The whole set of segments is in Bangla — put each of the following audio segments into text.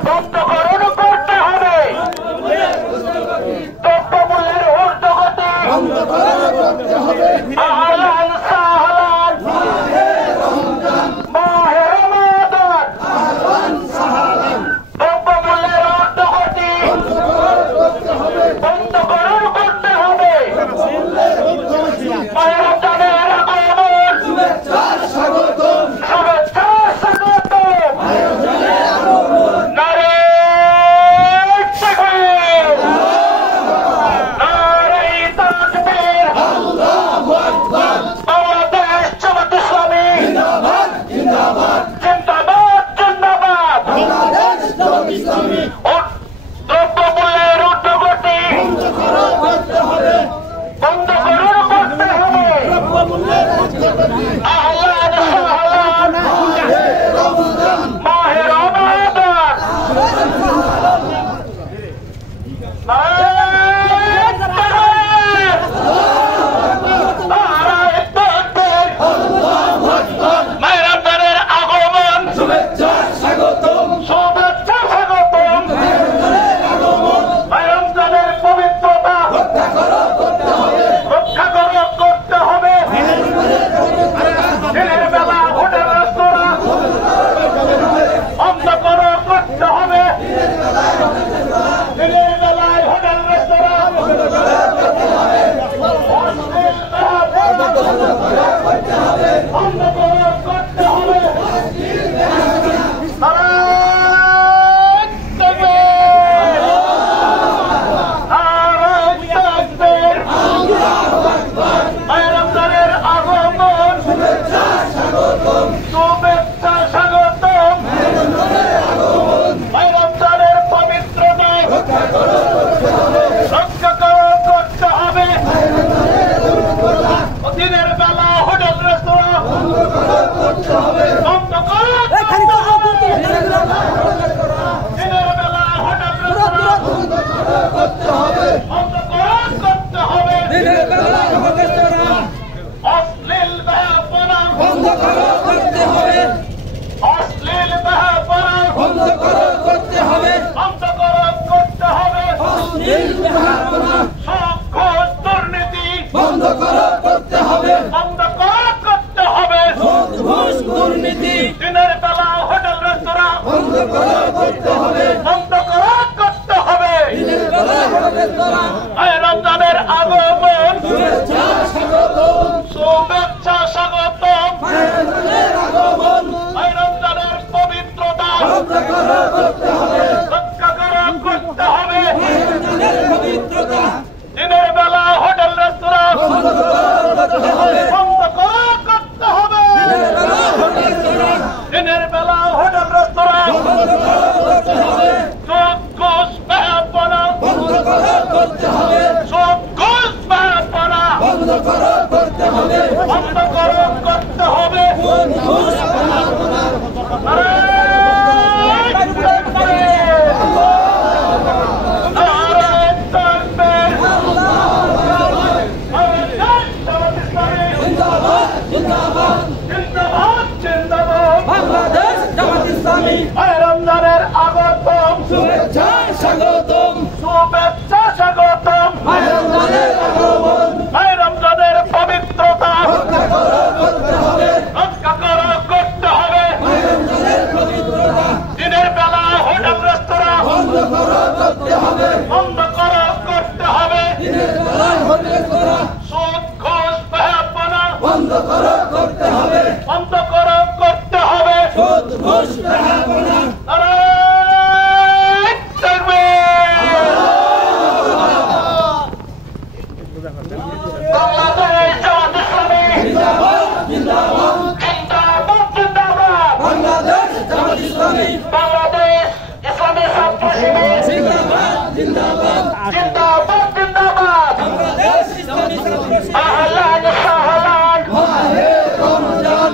বন্ধকরণ করতে হবে দ্রব্যমূল্যের ঊর্ধ্বগতি আহলান সাহলান মাহে রমাদান দ্রব্যমূল্যের ঊর্ধ্বগতি বন্ধকরণ করতে হবে মাহে রমজানের আগমন শুভেচ্ছা স্বাগতম রমজানের আগমন শুভেচ্ছা স্বাগতম রমজানের পবিত্রতা রক্ষা করতে হবে দিনের বেলা হোটেল রেস্তোরাঁ বন্ধ করতে হবে দিনের বেলা হোটেল রেস্তোরাঁ সব ঘুষ ব্যবহার করতে হবে সব ঘুষ ব্যবহার করতে হবে বন্ধ করতে হবে রমজানের আগতম শুভেচ্ছা স্বাগতম শুভেচ্ছা স্বাগতম রমজানের পবিত্রতা রক্ষা করতে হবে দিনের বেলা হোটেল রেস্তোরাঁ বন্ধ করতে হবে সুদ ঘুষ ব্যবহার বন্ধ করতে হবে সুদ ঘুষ বাংলাদেশ ইসলামী ছাত্র শিবির জিন্দাবাদ জিন্দাবাদ জিন্দাবাদ আহলান সাহলান মাহে রমজান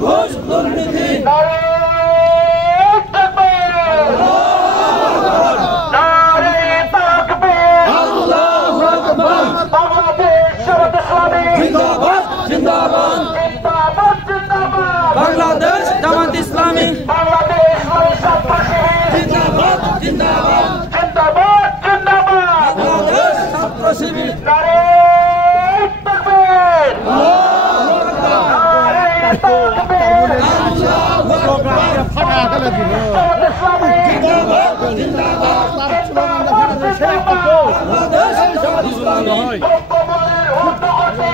ঘুষ দুর্নীতি জিন্দাবাদ জিন্দাবাদ বাংলাদেশ জামাত ইসলামী জিন্দাবাদ জিন্দাবাদ বাংলাদেশ ছাত্র শিবির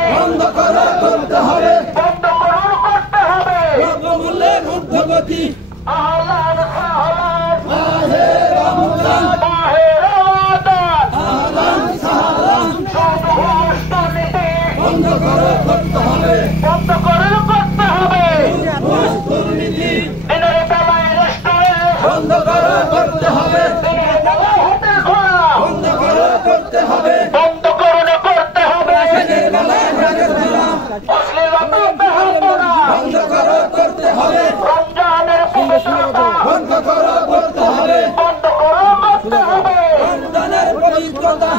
বন্ধ করতে হবে দ্রব্যমূল্যের ঊর্ধ্বগতি বন্ধ করতে হবে দুর্নীতি বন্ধ করতে হবে রমজানের পবিত্রতা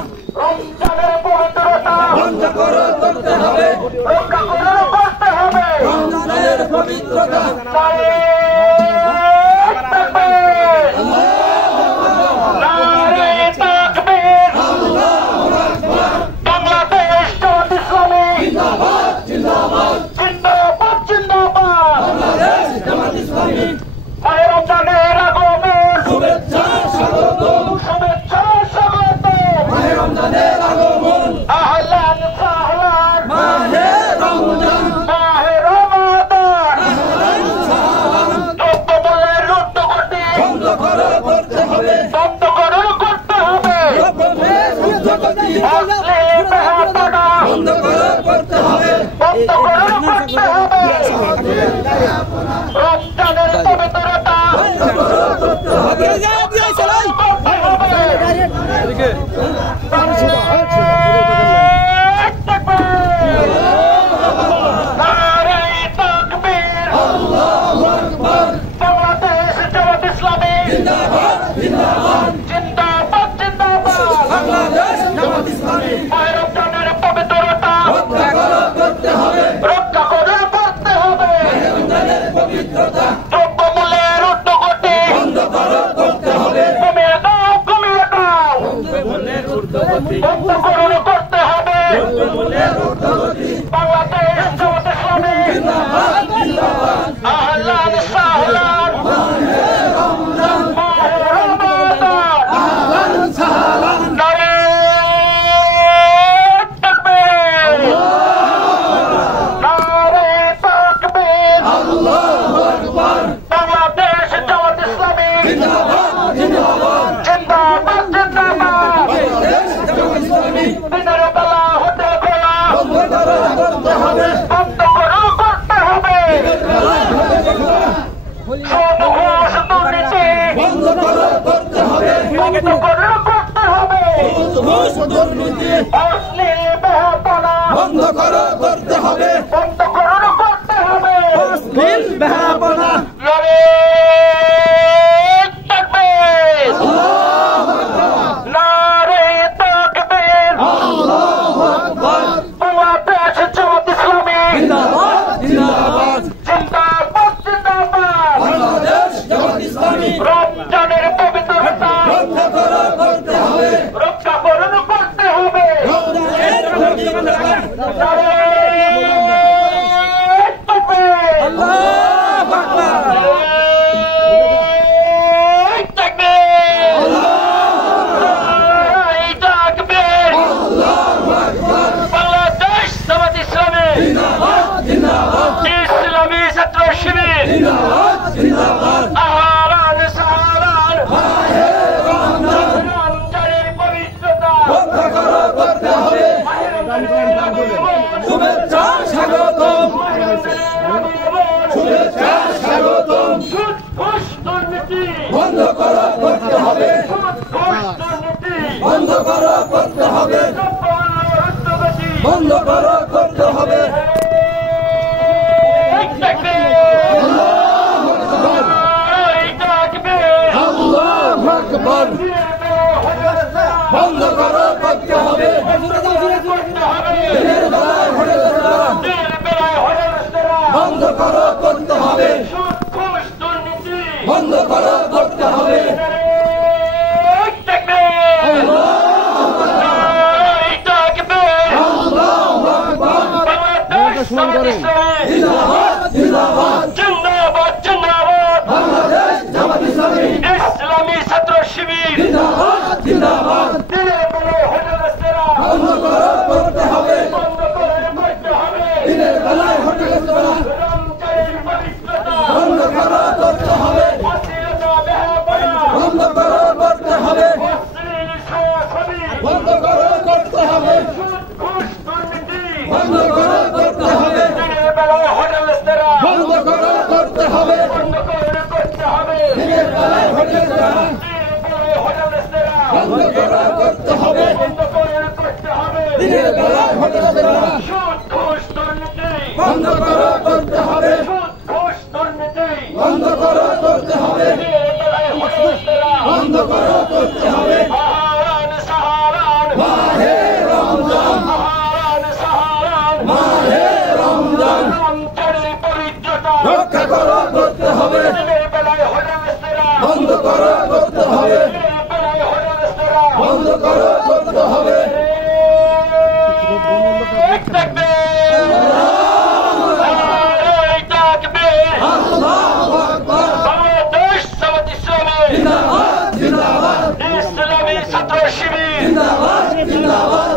বন্ধ করতে হবে রমজানের পবিত্রতা বন্ধ করতে হবে অশ্লীল বেহাপনা শুভেচ্ছা স্বাগতম বন্ধ করতে হবে বন্ধ করতে হবে বন্ধ করতে হবে জিন্দাবাদ দিনের বেলায় হোটেল রেস্তোরাঁ বন্ধ করো করতে হবে বন্ধ করে করতে হবে দিনের বেলায় হোটেল রেস্তোরাঁ রমজানের পবিত্রতা বন্ধ করো করতে হবে অশ্লীলতা বেহায়াপনা বন্ধ করো করতে হবে অশ্লীল ছায়াছবি বন্ধ করো করতে হবে সুদ ঘুষ দুর্নীতি বন্ধ করো করতে হবে দিনের বেলায় হোটেল রেস্তোরাঁ বন্ধ করো করতে হবে বন্ধ করে করতে হবে দিনের বেলায় হোটেল রেস্তোরাঁ দিনের বেলায় হোটেল রেস্তোরাঁ বন্ধ করো করতে হবে বন্ধ করে করতে হবে দিনের বেলায় হোটেল রেস্তোরাঁ সুদ ঘুষ দুর্নীতি বন্ধ করো করতে হবে সুদ ঘুষ দুর্নীতি বন্ধ করো করতে হবে দিনের বেলায় হোটেল রেস্তোরাঁ বন্ধ করো করতে হবে আহারান সাহারান মাহে রমজান আহারান সাহারান মাহে রমজান রমজানের পবিত্রতা রক্ষা করো করতে হবে দিনের বেলায় হোটেল রেস্তোরাঁ বন্ধ করো করতে হবে দিনের বেলায় হোটেল রেস্তোরাঁ বন্ধ করো করতে হবে আল্লাহু আকবার জিন্দাবাদ জিন্দাবাদ জিন্দাবাদ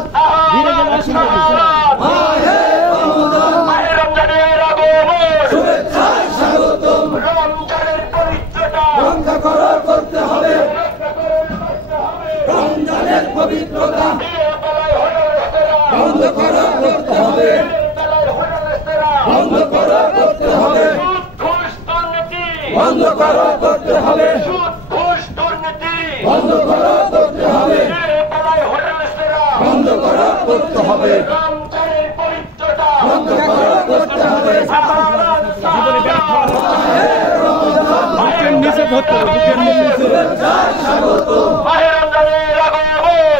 জিন্দাবাদ মাহে রমজান শুভেচ্ছা স্বাগতম রক্ষা করো করতে হবে রমজানের পবিত্রতা বন্ধ করো করতে হবে বন্ধ করো করতে হবে বন্ধ করো করতে হবে বন্ধ করো করতে হবে বন্ধ করো করতে হবে বন্ধ করো করতে হবে নিচে ধরতে হবে বুকের নিচে শুভেচ্ছা স্বাগতম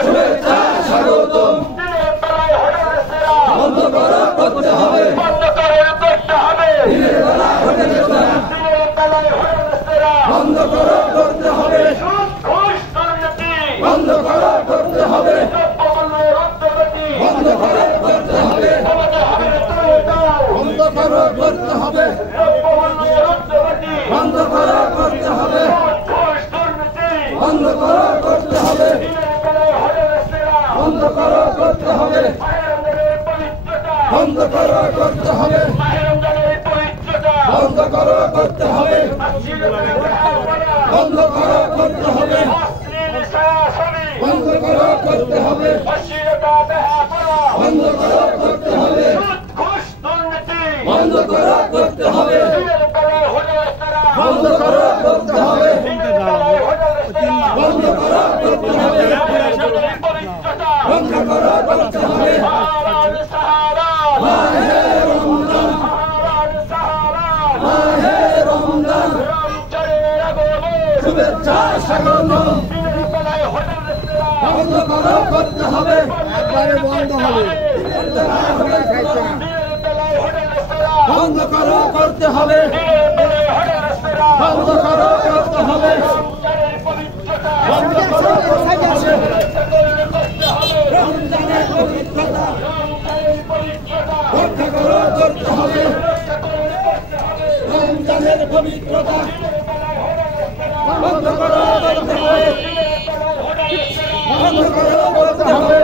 শুভেচ্ছা স্বাগতম বন্ধ করো করতে হবে বন্ধ করে করতে হবে দিনের বেলা হোটেল রেস্তোরাঁ দিনের বেলায় হোটেল রেস্তোরাঁ বন্ধ করো করতে হবে সুদ ঘুষ দুর্নীতি বন্ধ করো করতে হবে দ্রব্যমূল্যের ঊর্ধ্বগতি বন্ধ করো করতে হবে আমাদের হবে তুলে দাও বন্ধ করো করতে হবে দ্রব্যমূল্যের ঊর্ধ্বগতি বন্ধ করো করতে হবে সুদ ঘুষ দুর্নীতি বন্ধ করো করতে হবে দিনের বেলায় হোটেল রেস্তোরাঁ বন্ধ করো করতে হবে মাহেরমজানের পবিত্রতা বন্ধ করো করতে হবে মাহেরমজানের পবিত্রতা বন্ধ করো করতে হবে অশ্লীলতা বেহায়াপনা বন্ধ করো করতে হবে অশ্লীল ছায়াছবি বন্ধ করো করতে হবে অশ্লীলতা বেহায়াপনা বন্ধ করো করতে হবে সুদ ঘুষ দুর্নীতি বন্ধ করো করতে হবে দিনের বেলায় হোটেল রেস্তোরাঁ বন্ধ করো করতে হবে দিনের বেলায় হোটেল রেস্তোরাঁ বন্ধ করো করতে হবে মাহেরমজানের পবিত্রতা বন্ধ করো করতে হবে আহারান সাহারান মাহে রমজান আহারান সাহারান মাহে রমজান রমজানের আগমন শুভেচ্ছা স্বাগতম দিনের বেলায় হোটেল রেস্তোরাঁ বন্ধ করো করতে হবে একবারে বন্ধ হবে দিনের বেলায় হোটেল রেস্তোরাঁ বন্ধ করো করতে হবে দিনের বেলায় হোটেল রেস্তোরাঁ বন্ধ করো করতে হবে রমজানের পবিত্রতা বন্ধ করো করতে হবে করতে হবে রমজানের পবিত্রতা রমজানের পবিত্রতা রক্ষা করো করতে হবে করতে হবে রমজানের পবিত্রতা দিনের বেলায় হোটেল রেস্তোরাঁ বন্ধ করো করতে হবে দিনের বেলায় হোটেল রেস্তোরাঁ বন্ধ করো করতে হবে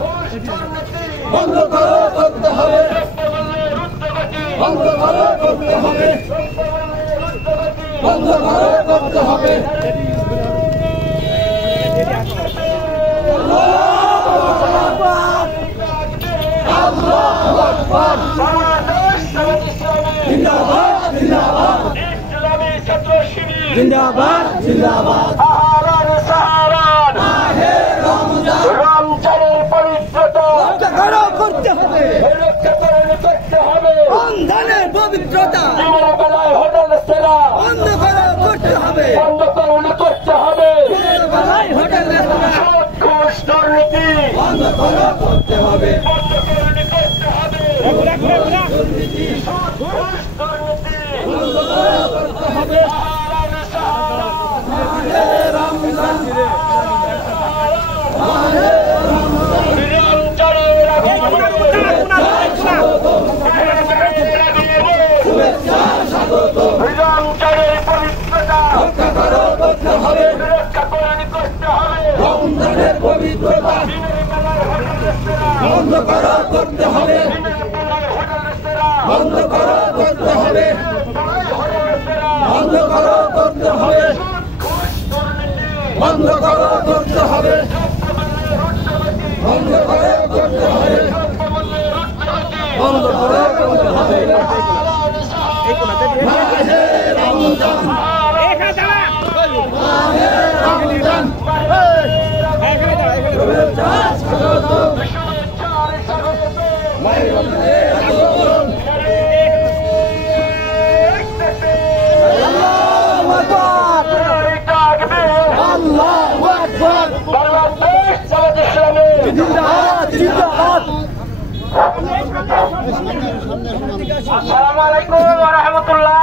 ঘুষ দুর্নীতি বন্ধ করো করতে হবে দ্রব্যমূল্যের ঊর্ধ্বগতি বন্ধ করো করতে হবে দ্রব্যমূল্যের ঊর্ধ্বগতি বন্ধ করো করতে হবে আল্লাহু আকবার বাংলাদেশ জামাত ইসলামী জিন্দাবাদ জিন্দাবাদ ইসলামী ছাত্র শিবির জিন্দাবাদ জিন্দাবাদ আহারান সাহারান মাহে রমজান রমজানের পবিত্রতা রক্ষা করো করতে হবে রক্ষা করে করতে হবে রমজানের পবিত্রতা দিনের বেলায় হোটেল রেস্তোরাঁ বন্ধ করো করতে হবে বন্ধ করে করতে হবে দিনের বেলায় হোটেল রেস্তোরাঁ সুদ ঘুষ দুর্নীতি বন্ধ করো করতে হবে বন্ধ করে করতে হবে দুর্নীতি সুদ ঘুষ দুর্নীতি বন্ধ করো করতে হবে আহারান সাহারান মাহে রমজান মাহে রমজান রমজানের আগমন স্বাগতম শুভেচ্ছা স্বাগতম রমজানের পবিত্রতা রক্ষা করো করতে হবে রক্ষা করে করতে হবে রমজান করো করতে হবে বন্ধ করো করতে হবে বন্ধ করো করতে হবে বন্ধ করো করতে হবে বন্ধ করো করতে হবে বন্ধ করো করতে হবে মাহে রমজান মাহে রমজান শুভেচ্ছা স্বাগতম মাহে রমজানের আগমন আল্লাহু আকবার আল্লাহু আকবার বাংলাদেশ জামাত ইসলামী জিন্দাবাদ জিন্দাবাদ আসসালামু আলাইকুম ওয়া রাহমাতুল্লাহ